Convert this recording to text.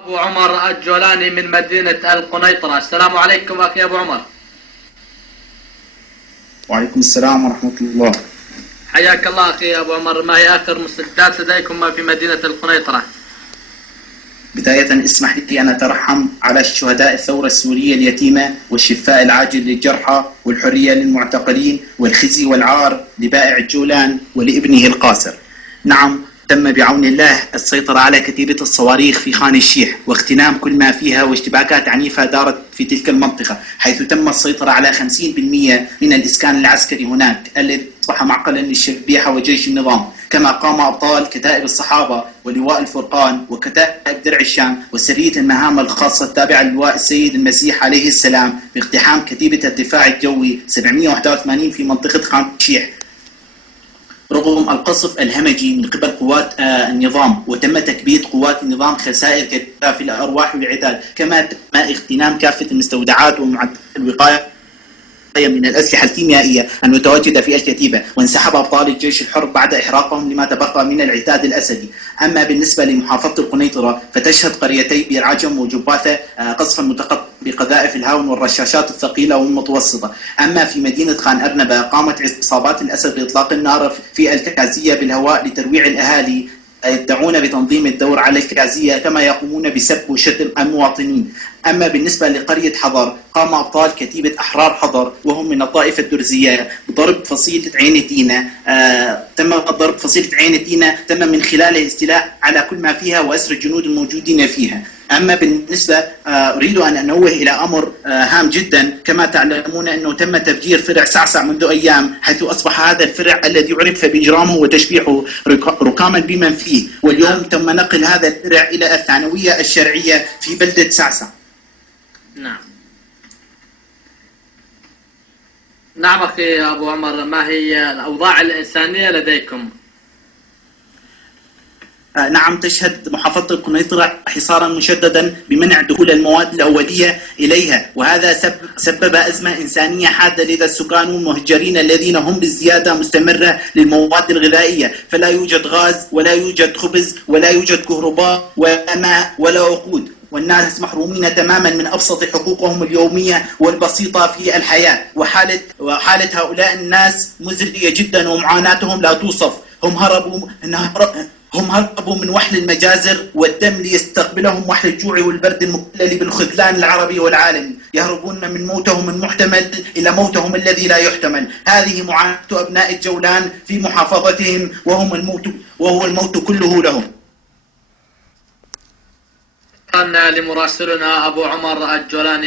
أبو عمر الجولاني من مدينة القنيطرة. السلام عليكم أخي أبو عمر. وعليكم السلام ورحمة الله. حياك الله أخي أبو عمر. ما هي آخر مستجدات لديكم في مدينة القنيطرة؟ بداية اسمح لي أن أترحم على شهداء الثورة السورية اليتيمة، والشفاء العاجل للجرحى، والحرية للمعتقلين، والخزي والعار لبائع الجولان ولابنه القاصر. نعم، تم بعون الله السيطرة على كتيبة الصواريخ في خان الشيح واغتنام كل ما فيها، واشتباكات عنيفة دارت في تلك المنطقة، حيث تم السيطرة على 50% من الإسكان العسكري هناك الذي أصبح معقلا للشبيحة وجيش النظام. كما قام أبطال كتائب الصحابة ولواء الفرقان وكتائب درع الشام وسرية المهام الخاصة التابعة للواء السيد المسيح عليه السلام باقتحام كتيبة الدفاع الجوي 781 في منطقة خان الشيح رغم القصف الهمجي من قبل قوات النظام. وتم تكبيد قوات النظام خسائر كثيرة في الأرواح والعتاد، كما تم اغتنام كافة المستودعات ومعدات الوقاية من الأسلحة الكيميائية المتواجدة في الكتيبة، وانسحب أبطال الجيش الحر بعد إحراقهم لما تبقى من العتاد الأسدي. أما بالنسبة لمحافظة القنيطرة فتشهد قريتي بير عجم وجباثة قصفا متقطعا بقذائف الهاون والرشاشات الثقيلة والمتوسطة. أما في مدينة خان أرنبة قامت عصابات الأسد بإطلاق النار في الكازية بالهواء لترويع الأهالي يدعون بتنظيم الدور على الكازية، كما يقومون بسب وشتم المواطنين. أما بالنسبة لقرية حضر قام أبطال كتيبة أحرار حضر وهم من الطائفة الدرزية بضرب فصيلة عين الدينة. تم ضرب فصيلة عين الدينة، تم من خلاله الاستيلاء على كل ما فيها وأسر الجنود الموجودين فيها. أما بالنسبة أريد أن أنوه إلى أمر هام جدا. كما تعلمون أنه تم تفجير فرع سعسع منذ أيام، حيث أصبح هذا الفرع الذي عرف بإجرامه وتشبيحه ركاما بمن فيه، واليوم تم نقل هذا الفرع إلى الثانوية الشرعية في بلدة سعسع. نعم أخي أبو عمر، ما هي الأوضاع الإنسانية لديكم؟ نعم، تشهد محافظة القنيطرة حصارا مشددا بمنع دخول المواد الأولية إليها، وهذا سبب أزمة إنسانية حادة لدى السكان والمهجرين الذين هم بزيادة مستمرة للمواد الغذائية، فلا يوجد غاز ولا يوجد خبز ولا يوجد كهرباء ولا ماء ولا وقود، والناس محرومين تماما من أبسط حقوقهم اليومية والبسيطة في الحياة. وحالة هؤلاء الناس مزرية جدا ومعاناتهم لا توصف. هم هربوا من وحل المجازر والدم ليستقبلهم وحل الجوع والبرد المقلل بالخذلان العربي والعالمي. يهربون من موتهم المحتمل إلى موتهم الذي لا يحتمل. هذه معاناة أبناء الجولان في محافظتهم، وهو الموت كله لهم. شكرا لمراسلنا أبو عمر الجولاني.